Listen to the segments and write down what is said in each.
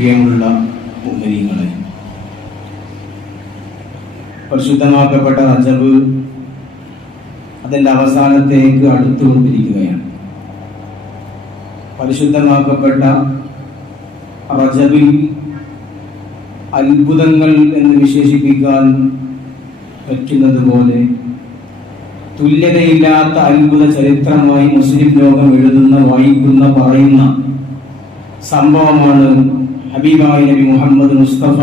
പ്രിയമുള്ള മുഅ്മിനീങ്ങളെ, പരിശുദ്ധമാക്കപ്പെട്ട റജബ് അതിൻ്റെ അവസാനത്തേക്ക് അടുത്തുകൊണ്ടിരിക്കുകയാണ്. പരിശുദ്ധമാക്കപ്പെട്ട റജബിൽ അത്ഭുതങ്ങൾ എന്ന് വിശേഷിപ്പിക്കാൻ പറ്റുന്നത് പോലെ തുല്യതയില്ലാത്ത അത്ഭുത ചരിത്രമായി മുസ്ലിം ലോകം എഴുതുന്ന, വായിക്കുന്ന, പറയുന്ന സംഭവമാണ് ഹബീബായ നബി മുഹമ്മദ് മുസ്തഫ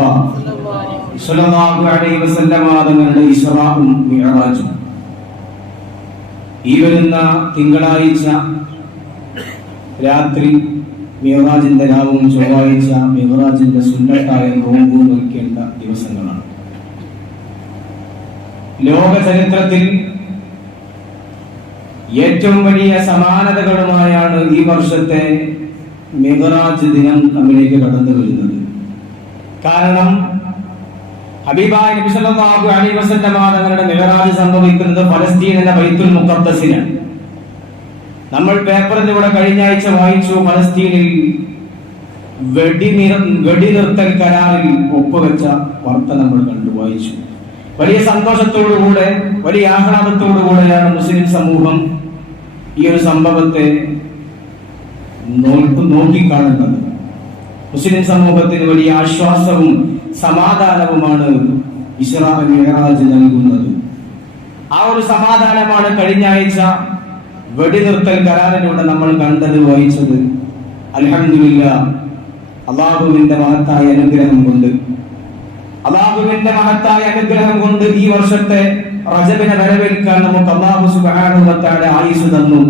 സ്വല്ലല്ലാഹു അലൈഹി വസല്ലം തങ്ങളുടെ ഇസ്റാഉം മിഅ്റാജും. ഈ വരുന്ന തിങ്കളാഴ്ച രാത്രി മിഅ്റാജിന്റെ രാവും ചൊവ്വാഴ്ച മിഅ്റാജിന്റെ സുന്നത്തായ നോമ്പ് നോക്കേണ്ട ദിവസങ്ങളാണ്. ലോക ചരിത്രത്തിൽ ഏറ്റവും വലിയ സമാനതകളുമായാണ് ഈ വർഷത്തെ മിഅ്റാജ് ദിനം നമ്മിലേക്ക് കടന്നു വരുന്നത്. കാരണം ഹബീബായ നബി സല്ലല്ലാഹു അലൈഹി വസല്ലം തങ്ങളുടെ മിഅ്റാജ് സംഭവിക്കുന്നത് ഫലസ്തീൻ എന്ന ബൈത്തുൽ മുഖദ്ദസിലാണ്. നമ്മൾ പേപ്പറിലൂടെ കഴിഞ്ഞ ആഴ്ച വായിച്ചു, ഫലസ്തീനിൽ വെടിനിർത്തൽ കരാറിൽ ഒപ്പുവെച്ച വാർത്ത നമ്മൾ കണ്ടു, വായിച്ചു. വലിയ സന്തോഷത്തോടുകൂടെ, വലിയ ആഹ്ലാദത്തോടുകൂടെയാണ് മുസ്ലിം സമൂഹം ഈ ഒരു സംഭവത്തെ നോക്കിക്കാണുന്നത്. മുസ്ലിം സമൂഹത്തിന് വലിയ ആശ്വാസവും സമാധാനവുമാണ് ഇസ്റാ മിഅ്റാജ് നൽകുന്നത്. ആ ഒരു സമാധാനമാണ് കഴിഞ്ഞ ആഴ്ച വെടിനിർത്തൽ കരാറിലൂടെ നമ്മൾ കണ്ടത്, വായിച്ചത്. അൽഹംദുലില്ലാഹ്, അല്ലാഹുവിന്റെ മഹത്തായ അനുഗ്രഹം കൊണ്ട് ഈ വർഷത്തെ റജബിനെ വരവേൽക്കാൻ നമുക്ക് അല്ലാഹു സുബ്ഹാനഹു വ തആല ആയുസ് തന്നു.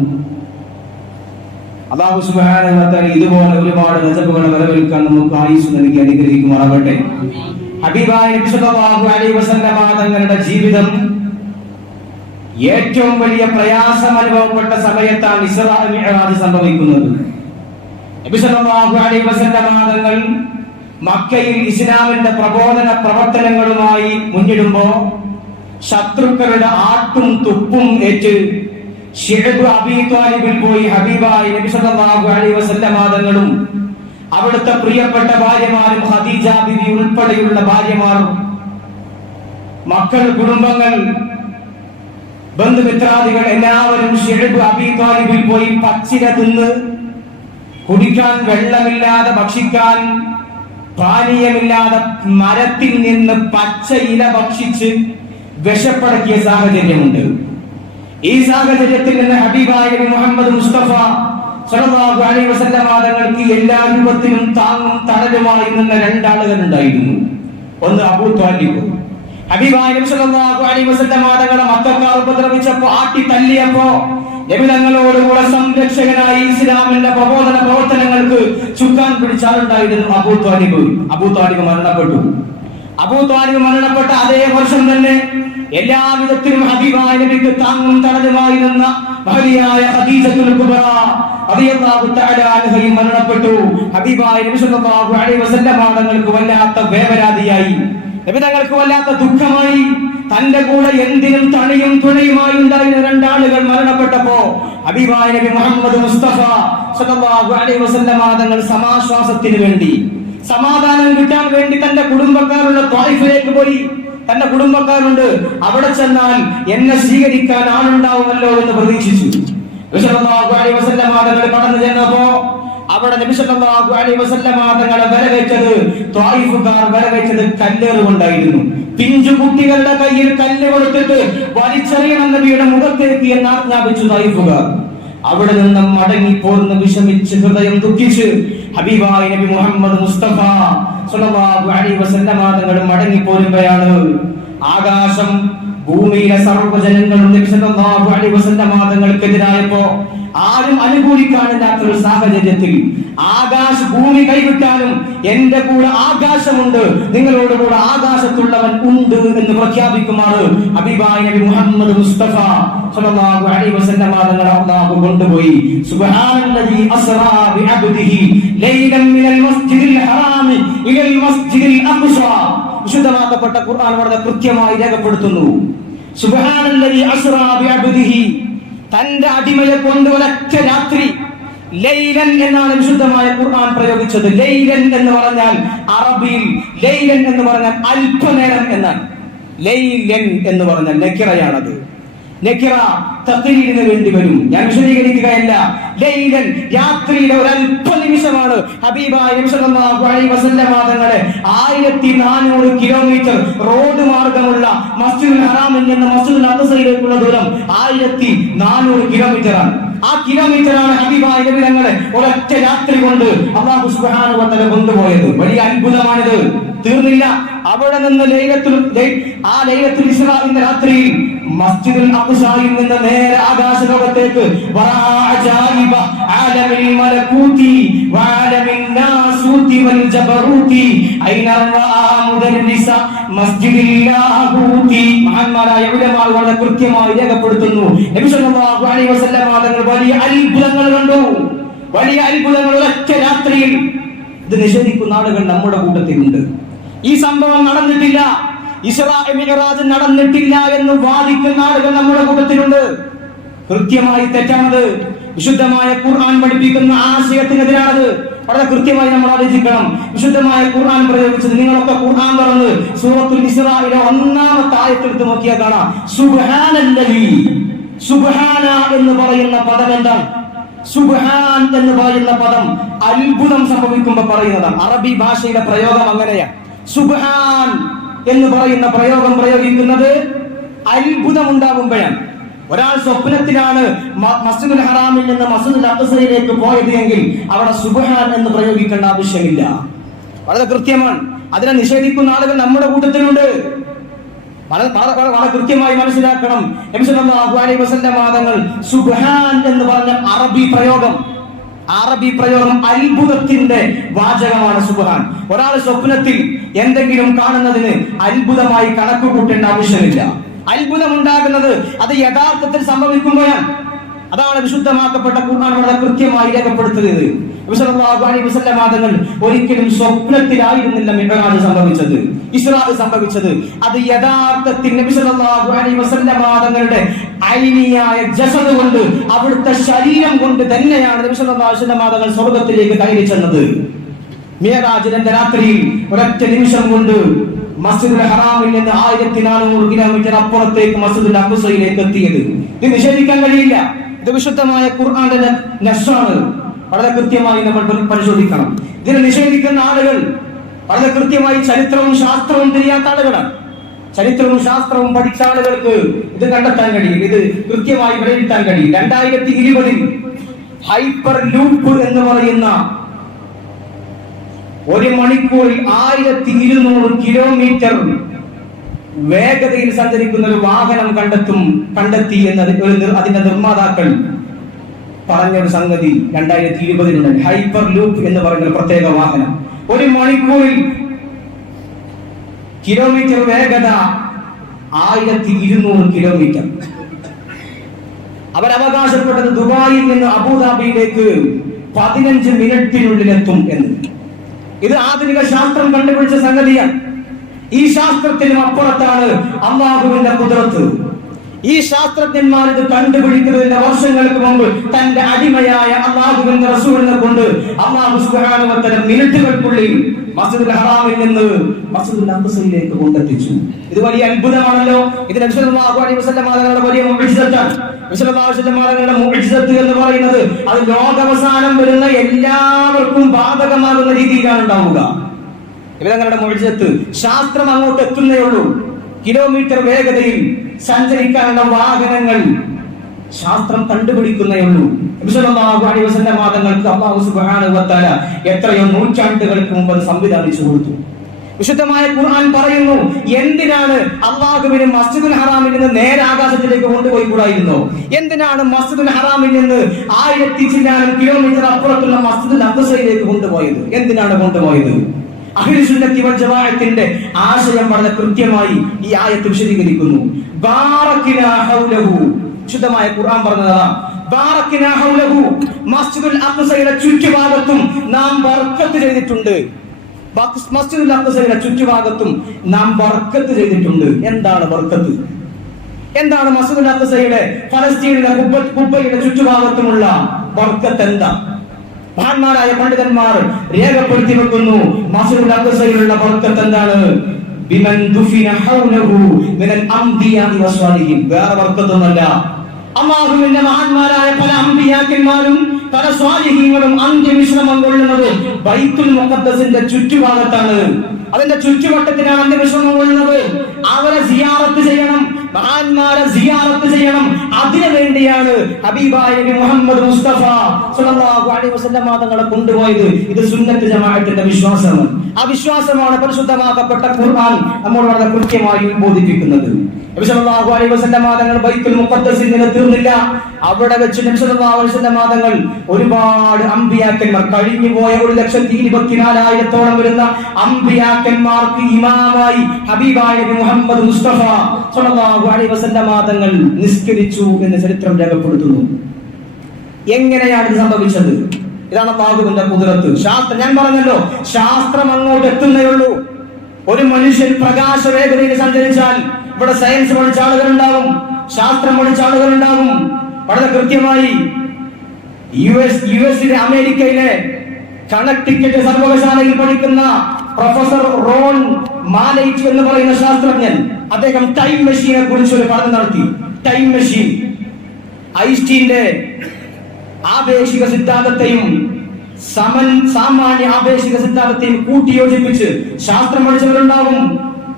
അല്ലാഹു സുബ്ഹാനഹു വ തആല ഇതുപോലെ ഒരുപാട് റജബുകളെ വരവേൽക്കാൻ നമുക്ക് ആയുസ് നൽകി അനുഗ്രഹിക്കുമാറാകട്ടെ. ഹബീബായ നബി സല്ലല്ലാഹു അലൈഹി വസല്ലം തങ്ങളുടെ ജീവിതം ഏറ്റവും വലിയ പ്രയാസം അനുഭവപ്പെട്ട സമയത്താണ് ഇസ്റാ മിഅ്റാജ് സംഭവിക്കുന്നത്. നബി സല്ലല്ലാഹു അലൈഹി വസല്ലം തങ്ങൾ മക്കയിൽ ഇസ്ലാമിന്റെ പ്രബോധന പ്രവർത്തനങ്ങളുമായി മുന്നിടുമ്പോ ശത്രുക്കളുടെ ആട്ടും തുപ്പും ഏറ്റ് ശിഅബ് അബീ ത്വാലിബിൽ പോയി ഹബീബായ നബി സല്ലല്ലാഹു അലൈഹി വസല്ലം തങ്ങളും അവിടുത്തെ പ്രിയപ്പെട്ട ഭാര്യമാരും ഖദീജ ബിബി ഉൾപ്പെടെയുള്ള ഭാര്യമാർ, മക്കൾ, കുടുംബങ്ങൾ, ബന്ധുമിത്രാദികൾ എല്ലാവരും ശിഅബ് അബീ ത്വാലിബിൽ പോയി പച്ചില തിന്ന്, കുടിക്കാൻ വെള്ളമില്ലാതെ, ഭക്ഷിക്കാൻ പാനീയമില്ലാതെ മരത്തിൽ നിന്ന് പച്ച ഇല ഭക്ഷിച്ച് വിശപ്പടക്കിയ സാഹചര്യമുണ്ട്. ഈ സാഹചര്യത്തിൽ നിന്ന് ഹബീബായ നബി മുഹമ്മദ് മുസ്തഫ സ്വല്ലല്ലാഹു അലൈഹി വസല്ലം തങ്ങൾക്ക് എല്ലാ രൂപത്തിലും താങ്ങും തണലുമായി നിന്ന രണ്ടാളുകൾ ഉണ്ടായിരുന്നു. ഒന്ന് അബൂ ത്വാലിബ്. ഹബീബായ നബി സ്വല്ലല്ലാഹു അലൈഹി വസല്ലം തങ്ങളെ മക്കക്കാർ ഉപദ്രവിച്ചപ്പോ, ആട്ടി തല്ലിയപ്പോ നബി തങ്ങളോടുകൂടെ സംരക്ഷകനായി ഇസ്ലാമിന്റെ പ്രബോധന പ്രവർത്തനങ്ങൾക്ക് ചുക്കാൻ പിടിച്ചാലുണ്ടായിരുന്നു അബൂ ത്വാലിബ്. അബൂ ത്വാലിബ് മരണപ്പെട്ട അതേ വർഷം തന്നെ എല്ലാവിധത്തിലും ഹബീബായ നബിക്ക് താങ്ങും തണലുമായി നിന്ന മഹതിയായ ഖദീജത്തുൽ കുബ്ര റളിയല്ലാഹു തആല അൻഹയും മരണപ്പെട്ടു. ഹബീബായ നബി സല്ലല്ലാഹു അലൈഹി വസല്ലം തങ്ങൾക്ക് വല്ലാത്ത വേവലാതിയായി, നബി തങ്ങൾക്ക് വല്ലാത്ത ദുഃഖമായി. തന്റെ കൂടെ എന്തിനും തണിയും തുണയുമായി ഉണ്ടായിരുന്ന രണ്ടാളുകൾ മരണപ്പെട്ടപ്പോ ഹബീബായ നബി മുഹമ്മദ് മുസ്തഫ സ്വല്ലല്ലാഹു അലൈഹി വസല്ലം തങ്ങൾ സമാശ്വാസത്തിന് വേണ്ടി, സമാധാനം കിട്ടാൻ വേണ്ടി തന്റെ കുടുംബക്കാരുള്ള ത്വായിഫിലേക്ക് പോയി. തന്റെ കുടുംബക്കാരുണ്ട്, അവിടെ ചെന്നാൽ എന്നെ സ്വീകരിക്കാൻ ആളുണ്ടാവുമല്ലോ എന്ന് പ്രതീക്ഷിച്ചു. നബി സല്ലല്ലാഹു അലൈഹി വസല്ലം തങ്ങൾ കടന്നു ചെന്നപ്പോ അവിടെ നബി സല്ലല്ലാഹു അലൈഹി വസല്ലം തങ്ങളെ വരവേറ്റത്, ത്വായിഫുകാർ വരവേറ്റത് കല്ലേറ് കൊണ്ടായിരുന്നു. പിഞ്ചു കുട്ടികളുടെ കയ്യിൽ കല്ല് കൊടുത്തിട്ട് വലിച്ചെറിയണം നബിയുടെ മുഖത്തേക്ക് എന്ന് ആജ്ഞാപിച്ചു ത്വായിഫുകാർ. അവിടെ നിന്ന് മടങ്ങിപ്പോർന്ന് വിഷമിച്ച് ഹൃദയം ദുഃഖിച്ച് ഹബീബായ നബി മുഹമ്മദ് മുസ്തഫ സ്വല്ലല്ലാഹു അലൈഹി വസല്ലം തങ്ങൾ മടങ്ങിപ്പോരുകയാണ്. ആകാശം, ഭൂമിയിലെ സർവ്വജനങ്ങളും നബി സല്ലല്ലാഹു അലൈഹി വസല്ലം തങ്ങൾക്കെതിരായപ്പോ ആരും അനുകൂലിക്കാനില്ലാത്ത ഒരു സാഹചര്യത്തിൽ ഭൂമി കൈവിട്ടാലും എന്റെ കൂടെ ആകാശമുണ്ട്, നിങ്ങളോട് കൂടെ ആകാശത്തുള്ളവൻ ഉണ്ട് എന്ന് പ്രഖ്യാപിക്കുമാറ് ഹബീബായ നബി മുഹമ്മദ് മുസ്തഫ സ്വല്ലല്ലാഹു അലൈഹി വസല്ലം തങ്ങളെ അല്ലാഹു കൊണ്ടുപോയി. സുബ്ഹാനല്ലദീ അസ്റാ ബിഅബ്ദിഹി ലൈലൻ മിനൽ മസ്ജിദിൽ ഹറാമി ഇലൽ മസ്ജിദിൽ അഖ്സാ. വിശുദ്ധമാക്കപ്പെട്ട ഖുർആൻ വളരെ കൃത്യമായി രേഖപ്പെടുത്തുന്നു, സുബ്ഹാനല്ലദീ അസ്റാ ബിഅബ്ദിഹി, തന്റെ അടിമയെ കൊണ്ട് ഒരൊറ്റ രാത്രി ലൈലൻ എന്നാണ് വിശുദ്ധമായ ഖുർആൻ പ്രയോഗിച്ചത്. ലൈലൻ എന്ന് പറഞ്ഞാൽ അറബിയിൽ ലൈലൻ എന്ന് പറഞ്ഞാൽ അല്പനേരം എന്നാണ്. ലൈലൻ എന്ന് പറഞ്ഞാൽ നെക്കിറയാണത്. നെക്കിറ തഖ്ലീദിന് വേണ്ടി വരും. ഞാൻ വിശദീകരിക്കുകയല്ല. ലൈലൻ രാത്രിയിലെ ഒരു അല്പ നിമിഷമാണ്. ഹബീബായ നബി സല്ലല്ലാഹു അലൈഹി വസല്ലം തങ്ങളെ 1400 കിലോമീറ്റർ റോഡ് മാർഗമുള്ള മസ്ജിദുൽ ഹറാമിൽ നിന്ന് മസ്ജിദുൽ അഖ്സയിലേക്കുള്ള ദൂരം 1400 കിലോമീറ്ററാണ്. ആ കിലോമീറ്ററാണ് ഹബീബായ നബി തങ്ങളെ ഒരൊറ്റ രാത്രി കൊണ്ട് അല്ലാഹു സുബ്ഹാനഹു വ തആല കൊണ്ടുപോയത്. വലിയ അത്ഭുതമാണിത്. തീർന്നില്ല. അവിടെ നിന്ന് ലൈലത്തുൽ ഇസ്രാഇന്റെ രാത്രിയിൽ മസ്ജിദുൽ അഖ്സയിൽ നിന്ന് നേരെ ആകാശ ലോകത്തേക്ക് വഅജായിബ ആലമിൽ മലകൂതി വഅലമിൻ നാസൂതി വൽ ജബറൂതി ഐന റആ മുദർരിസ മസ്ജിദിൽ ലാഹൂതി. മഹാന്മാരായ ഉലമാകൾ വളരെ കൃത്യമായി രേഖപ്പെടുത്തുന്നു. നബി സല്ലല്ലാഹു അലൈഹി വസല്ലം തങ്ങൾ വലിയ അത്ഭുതങ്ങൾ കണ്ടു. വലിയ അത്ഭുതങ്ങൾ ഒരൊറ്റ രാത്രിയിൽ. ഇത് നിഷേധിക്കുന്ന ആളുകൾ നമ്മുടെ കൂട്ടത്തിലുണ്ട്. ഈ സംഭവം നടന്നിട്ടില്ല, ഇസ്രാ മിഅ്റാജ് നടന്നിട്ടില്ല എന്ന് വാദിക്കുന്ന ആളുകൾ നമ്മുടെ കൂട്ടത്തിലുണ്ട്. കൃത്യമായി തെറ്റാണത്. വിശുദ്ധമായ ഖുർആൻ പഠിപ്പിക്കുന്ന ആശയത്തിനെതിരാണത്. വളരെ കൃത്യമായി നമ്മൾ ആലോചിക്കണം. വിശുദ്ധമായ ഖുർആൻ പ്രയോഗിച്ചത് നിങ്ങളൊക്കെ ഖുർആൻ തുറന്ന് സൂറത്തുൽ ഇസ്രായിലെ 1-ാമത്തെ ആയത്ത് എടുത്ത് നോക്കിയാൽ കാണാം. സുബ്ഹാനല്ലദീ. സുബ്ഹാന എന്ന് പറയുന്ന പദം എന്താണ്? സുബ്ഹാൻ എന്ന് പറയുന്ന പദം അത്ഭുതം സംഭവിക്കുമ്പോൾ പറയുന്നതാണ്. അറബി ഭാഷയുടെ പ്രയോഗം അങ്ങനെയാണ്. സുബ്ഹാൻ എന്ന് പറയുന്ന പ്രയോഗം പ്രയോഗിക്കുന്നത് അത്ഭുതം ഉണ്ടാകുമ്പോഴാണ്. ഒരാൾ സ്വപ്നത്തിലാണ് മസ്ജിദുൽ ഹറാമിൽ നിന്ന് മസ്ജിദുൽ അഖ്സയിലേക്ക് പോയത് എങ്കിൽ അവിടെ സുബ്ഹാൻ എന്ന് പ്രയോഗിക്കേണ്ട ആവശ്യമില്ല. വളരെ കൃത്യമാണ്. അതിനെ നിഷേധിക്കുന്ന ആളുകൾ നമ്മുടെ കൂട്ടത്തിലുണ്ട്. വളരെ കൃത്യമായി മനസ്സിലാക്കണം. നബി സല്ലല്ലാഹു അലൈഹി വസല്ലം തങ്ങൾ സുബ്ഹാൻ എന്ന് പറഞ്ഞ അറബി പ്രയോഗം അത്ഭുതത്തിന്റെ വാചകമാണ് സുബ്ഹാൻ. ഒരാൾ സ്വപ്നത്തിൽ എന്തെങ്കിലും കാണുന്നതിന് അത്ഭുതമായി കണക്ക് കൂട്ടേണ്ട ആവശ്യമില്ല. അത്ഭുതം ഉണ്ടാകുന്നത് അത് യഥാർത്ഥത്തിൽ സംഭവിക്കുമ്പോഴാണ്. അതാണ് വിശുദ്ധമാക്കപ്പെട്ട ഖുർആൻ വളരെ കൃത്യമായി രേഖപ്പെടുത്തുന്നത്. നബി സല്ലല്ലാഹു അലൈഹി വസല്ലം തങ്ങൾ ഒരിക്കലും സ്വപ്നത്തിലായിരുന്നില്ല മിഅ്റാജ് സംഭവിച്ചത്, ഇസ്രാ സംഭവിച്ചത്. അത് യഥാർത്ഥത്തിൽ നബി സല്ലല്ലാഹു അലൈഹി വസല്ലം തങ്ങളുടെ ഐനിയായ ജസദ് കൊണ്ട്, അവിടുത്തെ ശരീരം കൊണ്ട് തന്നെയാണ് നബി സല്ലല്ലാഹു അലൈഹി വസല്ലം തങ്ങൾ സ്വർഗ്ഗത്തിലേക്ക് കയറി ചെന്നത്. മിഅ്റാജിന്റെ രാത്രിയിൽ ഒരൊറ്റ നിമിഷം കൊണ്ട് മസ്ജിദുൽ ഹറാമിൽ നിന്ന് 1400 കിലോമീറ്റർ അപ്പുറത്തേക്ക് മസ്ജിദുൽ അഖ്സയിലേക്ക് എത്തിയത്. ഇത് നിഷേധിക്കാൻ കഴിയില്ല. ഇത് വിശുദ്ധമായ ഖുർആന്റെ നസ്സാണ്. വളരെ കൃത്യമായി നമ്മൾ പരിശോധിക്കണം. ഇതിനെ നിഷേധിക്കുന്ന ആളുകൾ വളരെ കൃത്യമായി ചരിത്രവും ശാസ്ത്രവും തിരിയാത്ത ആളുകളാണ്. ചരിത്രവും ശാസ്ത്രവും പഠിച്ച ആളുകൾക്ക് ഇത് കണ്ടെത്താൻ കഴിയും. ഇത് കൃത്യമായി വിലയിരുത്താൻ കഴിയും. 2020 ഹൈപ്പർ ലൂപ്പ് എന്ന് പറയുന്ന 1 മണിക്കൂറിൽ 1200 കിലോമീറ്റർ വേഗതയിൽ സഞ്ചരിക്കുന്ന ഒരു വാഹനം കണ്ടെത്തി എന്നത് അതിന്റെ നിർമ്മാതാക്കൾ പറഞ്ഞൊരു സംഗതി 2020 ഹൈപ്പർ ലൂപ്പ് എന്ന് പറയുന്ന പ്രത്യേക വാഹനം 1 മണിക്കൂറിൽ കിലോമീറ്റർ വേഗത 1200 കിലോമീറ്റർ. അവരവകാശപ്പെട്ടത് ദുബായിൽ നിന്ന് അബുദാബിയിലേക്ക് 15 മിനിറ്റിനുള്ളിൽ എത്തും എന്ന്. ഇത് ആധുനിക ശാസ്ത്രം കണ്ടുപിടിച്ച സംഗതിയാണ്. ഈ ശാസ്ത്രത്തിനും അപ്പുറത്താണ് അല്ലാഹുവിന്റെ ഖുദ്റത്ത്. ഈ ശാസ്ത്രജ്ഞന്മാർ ഇത് കണ്ടുപിടിക്കുന്നതിന്റെ വർഷങ്ങൾക്ക് മുമ്പ് തന്റെ അടിമയായ അല്ലാഹുവിന്റെ റസൂലിനെ കൊണ്ട് അല്ലാഹു സുബ്ഹാനഹു വ തആല മിനിറ്റുകൾക്കുള്ളിൽ മസ്ജിദുൽ ഹറാമിൽ നിന്ന് മസ്ജിദുൽ അഖ്സയിലേക്ക് കൊണ്ടെത്തിച്ചു. ഇത് വലിയ അത്ഭുതമാണല്ലോ. ഇത് നബി സല്ലല്ലാഹു അലൈഹി വസല്ലം തങ്ങളുടെ വലിയ മുഅ്ജിസത്താണ്. നബി സല്ലല്ലാഹു അലൈഹി വസല്ലം തങ്ങളുടെ മുഅ്ജിസത്ത് എന്ന് പറയുന്നത് അത് ലോകാവസാനം വരുന്ന എല്ലാവർക്കും ബാധകമാകുന്ന രീതിയിലാണ് ഉണ്ടാവുക. ഇവരുടെ മുഅ്ജിസത്ത് ശാസ്ത്രം അങ്ങോട്ട് എത്തുന്നേ ഉള്ളൂ. കിലോമീറ്റർ വേഗതയിൽ സഞ്ചരിക്കാനുള്ള വാഹനങ്ങൾ ശാസ്ത്രം കണ്ടുപിടിക്കുന്നേ ഉള്ളൂ. നബി സല്ലല്ലാഹു അലൈഹി വസല്ലം തങ്ങൾക്ക് അല്ലാഹു സുബ്ഹാനഹു വ തആല എത്രയോ നൂറ്റാണ്ടുകൾക്ക് മുമ്പ് അത് സംവിധാനിച്ചു കൊടുത്തു. വിശുദ്ധമായ ഖുർആൻ പറയുന്നു, എന്തിനാണ് അല്ലാഹുവിനെ മസ്ജിദുൽ ഹറാമിൽ നിന്ന് നേരെ ആകാശത്തിലേക്ക് കൊണ്ടുപോയി കൂടായിരുന്നോ? എന്തിനാണ് മസ്ജിദുൽ ഹറാമിൽ നിന്ന് 1000 ചില്ലാനം കിലോമീറ്റർ അപ്പുറത്തുള്ള മസ്ജിദുൽ അഖ്സയിലേക്ക് കൊണ്ടുപോയത്? എന്തിനാണ് കൊണ്ടുപോയത്? അഹ്ലു സുന്നത്തി വൽ ജമാഅത്തിന്റെ ആശയം വളരെ കൃത്യമായി ഈ ആയത്ത് വിശദീകരിക്കുന്നു. ബാറകിനാ ഹൗലഹു, ശുദ്ധമായ ഖുർആൻ പറഞ്ഞതാണ്, ബാറകിനാ ഹൗലഹു, മസ്ജിദുൽ അഖ്സയുടെ ചുറ്റുഭാഗത്തും നാം ബർക്കത്ത് ചെയ്തിട്ടുണ്ട്. മസ്ജിദുൽ അഖ്സയുടെ ചുറ്റുഭാഗത്തും നാം ബർക്കത്ത് ചെയ്തിട്ടുണ്ട്. എന്താണ് ബർക്കത്ത്? എന്താണ് മസ്ജിദുൽ അഖ്സയുടെ ഫലസ്തീനിലെ ഖുബ്ബയുടെ ചുറ്റുഭാഗത്തുമുള്ള ബർക്കത്ത്? എന്താ? മഹാന്മാരായ പണ്ഡിതന്മാർ രേഖപ്പെടുത്തി വെക്കുന്നു. മസ്ജിദുൽ അഖ്സയിലുള്ള ബർക്കത്ത് എന്താണ്? ബിമൻ ദുഫിന ഹൗലഹു മിനൽ അംബിയാഇ വസ്വാലിഹിൻ. വേറെ ബർക്കത്തൊന്നുമല്ല. അല്ലാഹുവിന്റെ മഹാന്മാരായ പല അംബിയാക്കന്മാരും പല സ്വാലിഹീങ്ങളും അന്ത്യവിശ്രമം കൊള്ളുന്നത് ബൈത്തുൽ മുഖദ്ദസിന്റെ ചുറ്റുഭാഗത്താണ്. അതിന്റെ ചുറ്റുവട്ടത്തിനാണ് അന്ത്യവിശ്രമം കൊള്ളുന്നത്. അവരെ സിയാറത്ത് ചെയ്യണം, മഹാന്മാരെ സിയാറത്ത് ചെയ്യണം. അതിനു വേണ്ടിയാണ് ഹബീബായ നബി മുഹമ്മദ് മുസ്തഫ സ്വല്ലല്ലാഹു അലൈഹി വസല്ലം തങ്ങളെ കൊണ്ടുപോയത്. ഇത് സുന്നത്ത് ജമാഅത്തിന്റെ വിശ്വാസമാണ്. ആ വിശ്വാസമാണ് പരിശുദ്ധമാക്കപ്പെട്ട ഖുർആൻ നമ്മോട് വളരെ കൃത്യമായി ബോധിപ്പിക്കുന്നത്. നബി സല്ലല്ലാഹു അലൈഹി വസല്ലം തങ്ങൾ ബൈത്തുൽ മുഖദ്ദസിൽ നിന്ന് തീർന്നില്ല. അവിടെ വെച്ച് നബി സല്ലല്ലാഹു അലൈഹി വസല്ലം തങ്ങൾ ഒരുപാട് അമ്പിയാക്കന്മാർ, കഴിഞ്ഞു പോയ 1,24,000 വരുന്ന അമ്പിയാക്കന്മാർക്ക് ഇമാമായി ഹബീബായ നബി മുഹമ്മദ് മുസ്തഫ സ്വല്ലല്ലാഹു അലൈഹി വസല്ലം തങ്ങൾ നിസ്കരിച്ചു എന്ന് ചരിത്രം രേഖപ്പെടുത്തുന്നു. എങ്ങനെയാണ് ഇത് സംഭവിച്ചത്? ഇതാണ് അല്ലാഹുവിന്റെ ഖുദ്റത്ത്. ശാസ്ത്രം, ഞാൻ പറഞ്ഞല്ലോ, ശാസ്ത്രം അങ്ങോട്ട് എത്തുന്നേയുള്ളൂ. ഒരു മനുഷ്യൻ പ്രകാശ വേഗതയിൽ സഞ്ചരിച്ചാൽ ഇവിടെ സയൻസ് പഠിച്ച ആളുകളുണ്ടാവും, ശാസ്ത്രം പഠിച്ച ആളുകളുണ്ടാവും. വളരെ കൃത്യമായി യുഎസിലെ അമേരിക്കയിലെ കണക്ടിക്കറ്റ് സർവകലാശാലയിൽ പഠിക്കുന്ന പ്രൊഫസർ റോൺ മാലൈറ്റ് എന്ന് പറയുന്ന ശാസ്ത്രജ്ഞൻ, അദ്ദേഹം ടൈം മെഷീനെ കുറിച്ച് ഒരു പഠനം നടത്തി. ടൈം മെഷീൻ ഐൻസ്റ്റീന്റെ ആപേക്ഷിക സിദ്ധാന്തത്തെയും സാമാന്യ ആപേക്ഷിക സിദ്ധാന്തത്തെയും കൂട്ടിയോജിപ്പിച്ച്, ശാസ്ത്രം പഠിച്ചവരുണ്ടാവും,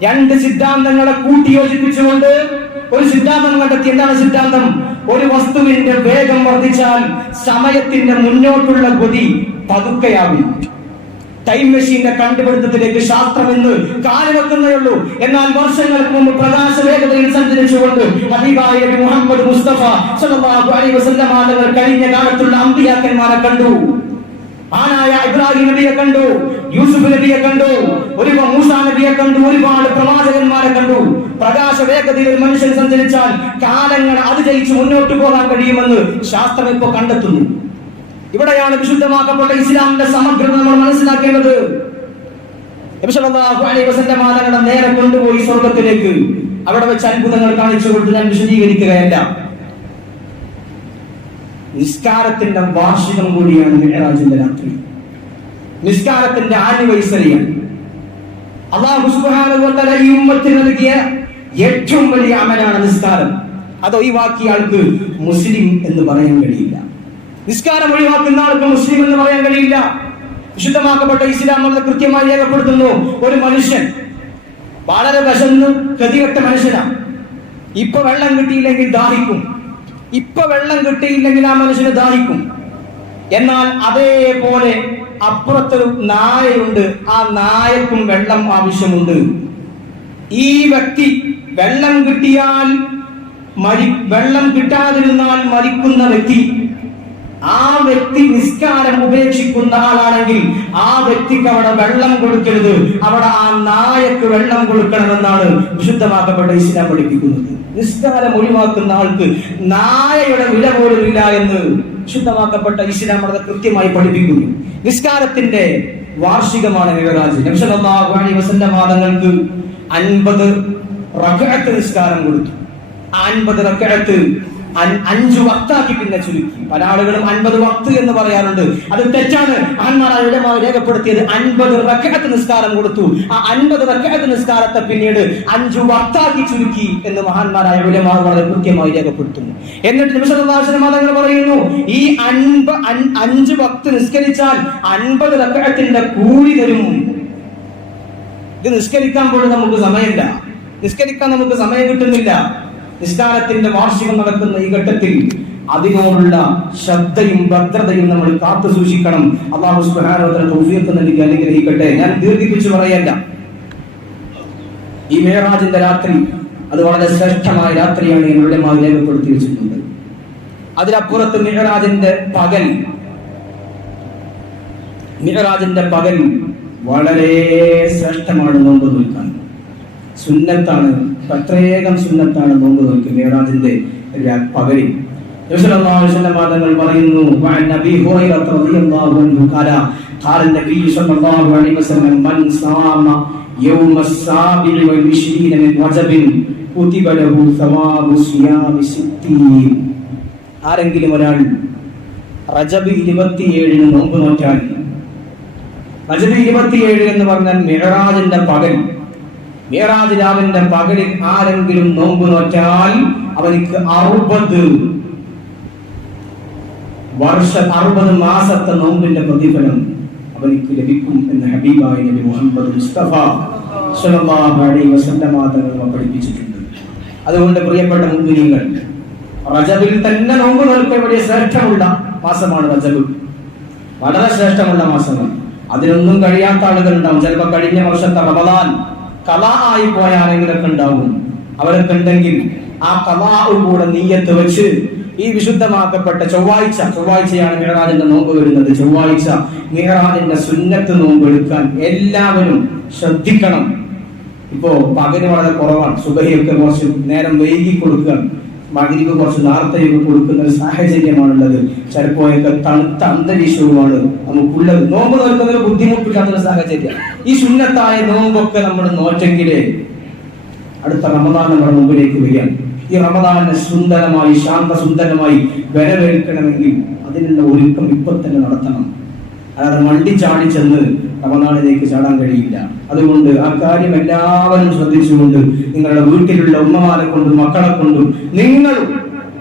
രണ്ട് സിദ്ധാന്തങ്ങളെ കൂട്ടിയോജിപ്പിച്ചുകൊണ്ട് ഒരു സിദ്ധാന്തം കണ്ടെത്തി. എന്താണ് സിദ്ധാന്തം? ഒരു വസ്തുവിന്റെ വേഗം വർദ്ധിച്ചാൽ സമയത്തിന്റെ മുന്നോട്ടുള്ള ഗതി പതുക്കെയാകും. ടൈം മെഷീന്റെ കണ്ടുപിടുത്തത്തിലേക്ക് ശാസ്ത്രം ഇന്ന് കാലുവെക്കുന്നേയുള്ളൂ. എന്നാൽ വർഷങ്ങൾക്ക് മുമ്പ് പ്രകാശ വേഗതയിൽ സഞ്ചരിച്ചുകൊണ്ട് ഹബീബായ നബി മുഹമ്മദ് മുസ്തഫ സ്വല്ലല്ലാഹു അലൈഹി വസല്ലം തങ്ങൾ കഴിഞ്ഞ കാലത്തുള്ള അമ്പിയാക്കന്മാരെ കണ്ടു. ആനായ ഇബ്രാഹിം നബിയെ കണ്ടു, യൂസുഫ് നബിയെ കണ്ടു, ഒരു മൂസാ നബിയെ കണ്ടു, ഒരുപാട് പ്രവാചകന്മാരെ കണ്ടു. പ്രകാശ വേഗതയിൽ ഒരു മനുഷ്യൻ സഞ്ചരിച്ചാൽ കാലങ്ങൾ അതിജയിച്ച് മുന്നോട്ട് പോകാൻ കഴിയുമെന്ന് ശാസ്ത്രം ഇപ്പോൾ കണ്ടെത്തുന്നു. ഇവിടെയാണ് വിശുദ്ധമാക്കപ്പെട്ട ഇസ്ലാമിന്റെ സമഗ്രത നമ്മൾ മനസ്സിലാക്കേണ്ടത്. നബി സല്ലല്ലാഹു അലൈഹി വസല്ലം തങ്ങളെ നേരെ കൊണ്ടുപോയി സ്വർഗ്ഗത്തിലേക്ക്. അവിടെ വെച്ച് അത്ഭുതങ്ങൾ കാണിച്ചു കൊടുത്ത് ഞാൻ വിശദീകരിക്കുകയല്ല. നിസ്കാരത്തിന്റെ വാർഷികം കൂടിയാണ് മിഅ്റാജിന്റെ രാത്രി. നിസ്കാരത്തിന്റെ ആനിവേഴ്സറിയാണ്. അല്ലാഹു സുബ്ഹാനഹു വ തആല ഈ ഉമ്മത്തിന് നൽകിയ ഏറ്റവും വലിയ അമലാണ് നിസ്കാരം. അത് ഒഴിവാക്കിയ ആൾക്ക് മുസ്ലിം എന്ന് പറയാൻ കഴിയില്ല. നിസ്കാരം ഒഴിവാക്കുന്ന ആൾക്ക് മുസ്ലിം എന്ന് പറയാൻ കഴിയില്ല. വിശുദ്ധമാക്കപ്പെട്ട ഇസ്ലാം അത് കൃത്യമായി രേഖപ്പെടുത്തുന്നു. ഒരു മനുഷ്യൻ വളരെ വിശന്ന് ഗതികെട്ട മനുഷ്യനാണ്. ഇപ്പൊ വെള്ളം കിട്ടിയില്ലെങ്കിൽ ദാഹിക്കും. ഇപ്പൊ വെള്ളം കിട്ടിയില്ലെങ്കിൽ ആ മനുഷ്യന് ദാഹിക്കും. എന്നാൽ അതേപോലെ അപ്പുറത്തൊരു നായയുണ്ട്, ആ നായക്കും വെള്ളം ആവശ്യമുണ്ട്. ഈ വ്യക്തി വെള്ളം കിട്ടിയാൽ വെള്ളം കിട്ടാതിരുന്നാൽ മരിക്കുന്ന വ്യക്തി, ആ വ്യക്തി നിസ്കാരം ഉപേക്ഷിക്കുന്ന ആളാണെങ്കിൽ ആ വ്യക്തിക്ക് അവിടെ വെള്ളം കൊടുക്കരുത്, അവിടെ ആ നായക്ക് വെള്ളം കൊടുക്കണമെന്നാണ് വിശുദ്ധമാക്കപ്പെട്ട ഇസ്ലാം പഠിപ്പിക്കുന്നത്. നിസ്കാരം ഒഴിവാക്കുന്ന ആൾക്ക് നായയുടെ വില പോലും ഇല്ല എന്ന് വിശുദ്ധമാക്കപ്പെട്ട ഇസ്ലാം വളരെ കൃത്യമായി പഠിപ്പിക്കുന്നു. നിസ്കാരത്തിന്റെ വാർഷികമാണ് മിഅ്റാജ്. നബി സല്ലല്ലാഹു അലൈഹി വസല്ലം തങ്ങൾക്ക് 50 റക്അത്ത് നിസ്കാരം കൊടുത്തു. 50 റക്അത്ത് 5 വക്താക്കി പിന്നെ ചുരുക്കി. പല ആളുകളും 50 വക്ത് എന്ന് പറയാറുണ്ട്. അത് തെറ്റാണ്. മഹാന്മാരായ ഉലമാ രേഖപ്പെടുത്തിയത് 50 റക്അത്ത് നിസ്കാരം കൊടുത്തു. ആ 50 റക്അത്ത് നിസ്കാരത്തെ പിന്നീട് 5 വക്താക്കി ചുരുക്കി എന്ന് മഹാന്മാരായ ഉലമാ വളരെ കൃത്യമായി രേഖപ്പെടുത്തുന്നു. എന്നിട്ട് നബി സല്ലല്ലാഹു അലൈഹി വസല്ലം തങ്ങൾ പറയുന്നു, ഈ 5 വക്ത് നിസ്കരിച്ചാൽ 50 റക്അത്തിന്റെ കൂലി തരും. ഇത് നിസ്കരിക്കാൻ പോലും നമുക്ക് സമയമില്ല, നിസ്കരിക്കാൻ നമുക്ക് സമയം കിട്ടുന്നില്ല. നിസ്കാരത്തിന്റെ വാർഷികം നടക്കുന്ന ഈ ഘട്ടത്തിൽ അതിനോടുള്ള ശ്രദ്ധയും ഭദ്രതയും നമ്മൾ കാത്തു സൂക്ഷിക്കണം. അല്ലാഹു സുബ്ഹാനഹു വ തആല തൗഫീഖ് നൽകി അനുഗ്രഹിക്കട്ടെ. ഞാൻ ദീർഘിപ്പിച്ചു പറയല്ല. ഈ മിഅ്റാജിന്റെ രാത്രി അത് വളരെ ശ്രേഷ്ഠമായ രാത്രിയാണ് എന്നോട് രേഖപ്പെടുത്തി വെച്ചിട്ടുണ്ട്. അതിനപ്പുറത്ത് മിഅ്റാജിന്റെ പകൽ വളരെ ശ്രേഷ്ഠമാണ്. നോമ്പ് നോൽക്കാൻ സുന്നത്താണ്, പ്രത്യേകം സുന്നത്താണ് നോമ്പ് നോൽക്കുക മിഅ്റാജിന്റെ പകലിൽ. നബി സല്ലല്ലാഹു അലൈഹി വസല്ലം തങ്ങൾ പറയുന്നു, വഅൻ നബി ഹുറൈറ റളിയല്ലാഹു അൻഹു ഖാല നബി സല്ലല്ലാഹു അലൈഹി വസല്ലം മൻ സാമ യൗമ السابع والعشرين من رجب كتب له ثواب صيام 60. ആരെങ്കിലും ഒരാൾ റജബ് 27 നോമ്പ് നോറ്റാൽ, റജബ് 27 എന്ന് പറഞ്ഞാൽ മിഅ്റാജിന്റെ പകൽ, മിഅ്റാജ് രാവിന്റെ പകലിൽ ആരെങ്കിലും നോമ്പ് നോറ്റാൽ അവനിക്ക് 60 മാസത്തെ നോമ്പിന്റെ പ്രതിഫലം അവനിക്ക് ലഭിക്കും എന്ന് ഹബീബായ നബി മുഹമ്മദ് മുസ്തഫ സ്വല്ലല്ലാഹു അലൈഹി വസല്ലം തങ്ങൾ പഠിപ്പിച്ചിട്ടുണ്ട്. അതുകൊണ്ട് പ്രിയപ്പെട്ട മുഅ്മിനീങ്ങൾ, റജബിൽ തന്നെ നോമ്പ് നോൽക്കാൻ വലിയ ശ്രേഷ്ഠമുള്ള മാസമാണ് റജബ്. വളരെ ശ്രേഷ്ഠമുള്ള മാസമാണ്. അതിനൊന്നും കഴിയാത്ത ആളുകൾ ഉണ്ടാവും. ചിലപ്പോൾ കഴിഞ്ഞ വർഷത്തെ റമദാൻ ഖളാ ആയി പോയ ആരെങ്കിലൊക്കെ ഉണ്ടാവും. അവരൊക്കെ ഉണ്ടെങ്കിൽ ആ ഖളാഉ കൂടെ നിയ്യത്ത് വെച്ച് ഈ വിശുദ്ധമാക്കപ്പെട്ട ചൊവ്വാഴ്ചയാണ് മിഅ്റാജിന്റെ നോമ്പ് വരുന്നത്. ചൊവ്വാഴ്ച മിഅ്റാജിന്റെ സുന്നത്ത് നോമ്പ് എടുക്കാൻ എല്ലാവരും ശ്രദ്ധിക്കണം. ഇപ്പോ പകല് വളരെ കുറവാണ്. സുബഹിയൊക്കെ കുറച്ച് നേരം വൈകി കൊടുക്കുക, മഗ്‌രിബ് കുറച്ച് നേരത്തെയൊക്കെ കൊടുക്കുന്ന ഒരു സാഹചര്യമാണുള്ളത്. ചിലപ്പോഴൊക്കെ തണുത്ത അന്തരീക്ഷവുമാണ് നമുക്കുള്ളത്. നോമ്പ് നോക്കുന്നതിന് ബുദ്ധിമുട്ടില്ലാത്തൊരു സാഹചര്യം. ഈ സുന്നത്തായ നോമ്പൊക്കെ നമ്മൾ നോറ്റെങ്കിലേ അടുത്ത റമദാൻ നമ്മുടെ മുമ്പിലേക്ക് വരികയാണ്. ഈ റമദാനെ സുന്ദരമായി ശാന്തസുന്ദരമായി വരവേൽക്കണമെങ്കിൽ അതിനുള്ള ഒരുക്കം ഇപ്പൊ തന്നെ നടത്തണം. അല്ലാതെ മണ്ടി ചാടി ചെന്ന് റമദാനിലേക്ക് ചാടാൻ കഴിയില്ല. അതുകൊണ്ട് ആ കാര്യം എല്ലാവരും ശ്രദ്ധിച്ചുകൊണ്ട് നിങ്ങളുടെ വീട്ടിലുള്ള ഉമ്മമാരെ കൊണ്ടും മക്കളെ കൊണ്ടും നിങ്ങൾ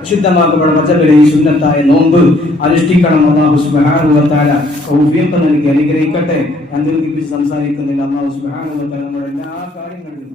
വിശുദ്ധമാക്കപ്പെട്ട റജബിലെ ഈ സുന്നത്തായ നോമ്പ് അനുഷ്ഠിക്കണം. അല്ലാഹു സുബ്ഹാനഹു വ തആല തൗഫീഖ് നൽകി അനുഗ്രഹിക്കട്ടെ. ഞാൻ ദീർഘിപ്പിച്ച് സംസാരിക്കുന്നില്ല. അല്ലാഹു സുബ്ഹാനഹു വ തആല നമ്മുടെ എല്ലാ കാര്യങ്ങളിലും